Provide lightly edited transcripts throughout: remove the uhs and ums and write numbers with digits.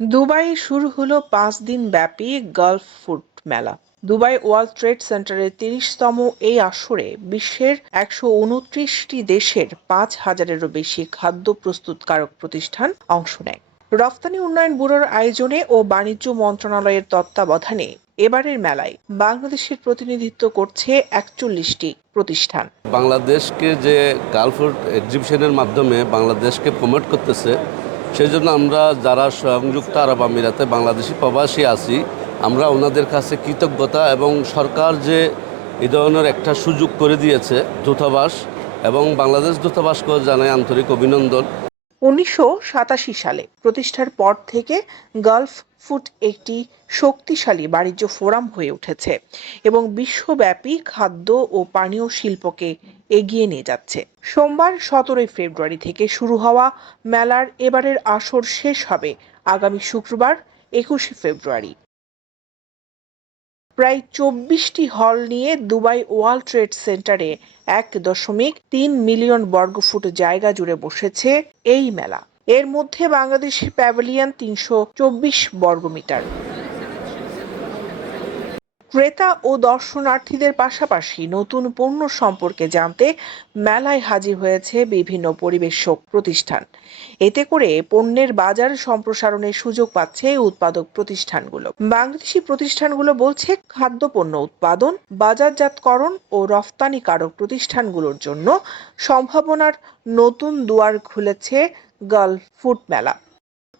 দুবাইয়ে শুরু হলো ৫ দিন ব্যাপী গালফ ফুড মেলা। দুবাই ওয়ার্ল্ড ট্রেড সেন্টারের ৩০তম এই আসরে বিশ্বের ১২৯টি দেশের ৫,০০০-এরও বেশি খাদ্য প্রস্তুতকারক প্রতিষ্ঠান অংশ নেয়। রফতানি উন্নয়ন ব্যুরোর আয়োজনে ও বাণিজ্য মন্ত্রণালয়ের তত্ত্বাবধানে এবারের মেলায় বাংলাদেশের প্রতিনিধিত্ব করছে ৪১টি প্রতিষ্ঠান। বাংলাদেশকে যে গালফ ফুড এক্সিবিশনের মাধ্যমে বাংলাদেশকে প্রমোট করতেছে, সেই জন্য আমরা যারা সংযুক্ত আরব আমিরাতে বাংলাদেশি প্রবাসী আছি, আমরা ওনাদের কাছে কৃতজ্ঞতা এবং সরকার যে এই ধরনের একটা সুযোগ করে দিয়েছে দূতাবাস, এবং বাংলাদেশ দূতাবাসকেও জানাই আন্তরিক অভিনন্দন। ১৯৮৭ সালে প্রতিষ্ঠার পর থেকে গালফ ফুড একটি শক্তিশালী বাণিজ্য ফোরাম হয়ে উঠেছে এবং বিশ্বব্যাপী খাদ্য ও পানীয় শিল্পকে এগিয়ে নিয়ে যাচ্ছে। সোমবার ১৭ ফেব্রুয়ারি থেকে শুরু হওয়া মেলার এবারের আসর শেষ হবে আগামী শুক্রবার ২১ ফেব্রুয়ারি। প্রায় ২৪টি হল নিয়ে দুবাই ওয়ার্ল্ড ট্রেড সেন্টারে ১.৩ মিলিয়ন বর্গফুট জায়গা জুড়ে বসেছে এই মেলা। এর মধ্যে বাংলাদেশের প্যাভিলিয়ন ৩২৪ বর্গমিটার। ক্রেতা ও দর্শনার্থীদের পাশাপাশি নতুন পণ্য সম্পর্কে জানতে মেলায় হাজির হয়েছে বিভিন্ন পরিবেশক প্রতিষ্ঠান। এতে করে পণ্যের বাজার সম্প্রসারণের সুযোগ পাচ্ছে উৎপাদক প্রতিষ্ঠানগুলো। বাংলাদেশি প্রতিষ্ঠানগুলো বলছে, খাদ্যপণ্য উৎপাদন, বাজারজাতকরণ ও রফতানিকারক প্রতিষ্ঠানগুলোর জন্য সম্ভাবনার নতুন দুয়ার খুলেছে গালফ ফুড মেলা।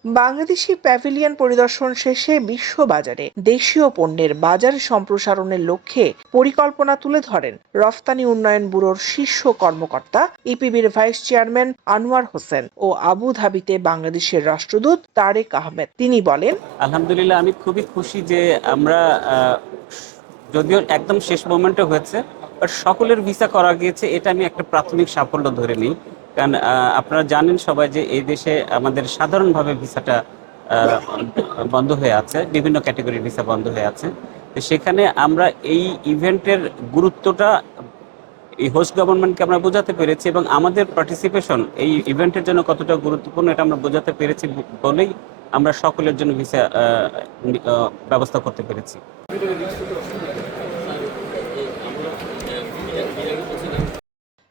বাংলাদেশি প্যাভিলিয়ন পরিদর্শন শেষে বিশ্ববাজারে দেশীয় পণ্যের বাজার সম্প্রসারণের লক্ষ্যে পরিকল্পনা তুলে ধরেন রফতানি উন্নয়ন ব্যুরোর শীর্ষ কর্মকর্তা ইপিবির ভাইস চেয়ারম্যান আনোয়ার হোসেন ও আবুধাবিতে বাংলাদেশের রাষ্ট্রদূত তারেক আহমেদ। তিনি বলেন, আলহামদুলিল্লাহ, আমি খুবই খুশি যে আমরা যদিও একদম শেষ মোমেন্টে হয়েছে, বাট সকলের ভিসা করা গিয়েছে, এটা আমি একটা প্রাথমিক সাফল্য ধরে নিই। কারণ আপনারা জানেন সবাই যে এই দেশে আমাদের সাধারণভাবে ভিসাটা বন্ধ হয়ে আছে, বিভিন্ন ক্যাটাগরির ভিসা বন্ধ হয়ে আছে। তো সেখানে আমরা এই ইভেন্টের গুরুত্বটা এই হোস্ট গভর্নমেন্টকে আমরা বোঝাতে পেরেছি, এবং আমাদের পার্টিসিপেশন এই ইভেন্টের জন্য কতটা গুরুত্বপূর্ণ এটা আমরা বোঝাতে পেরেছি বলেই আমরা সকলের জন্য ভিসা ব্যবস্থা করতে পেরেছি।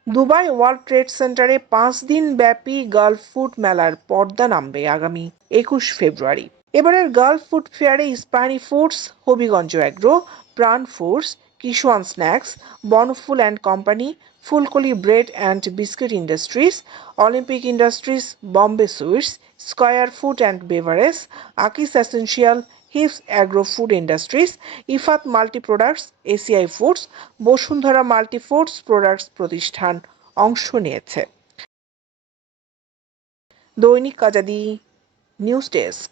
দুবাই ওয়ার্ল্ড ট্রেড সেন্টারে ৫ দিন ব্যাপী গালফ ফুড মেলার পর্দা নামবে আগামী ২১ ফেব্রুয়ারি। এবারের গালফ ফুড ফেয়ারে Ispahani Foods, Habiganj Agro, Pran Foods, Kishwan Snacks, Banoful and Company, Fulkoli Bread and Biscuit Industries, Olympic Industries, Bombay Sweets, Square Food and Beverage, Akij Essential, হিপস Agro Food Industries, Ifad Multi Products, ACI Foods, Bashundhara Multi Foods Products প্রতিষ্ঠান অংশ নিয়েছে। দৈনিক আজাদী, নিউজ ডেস্ক।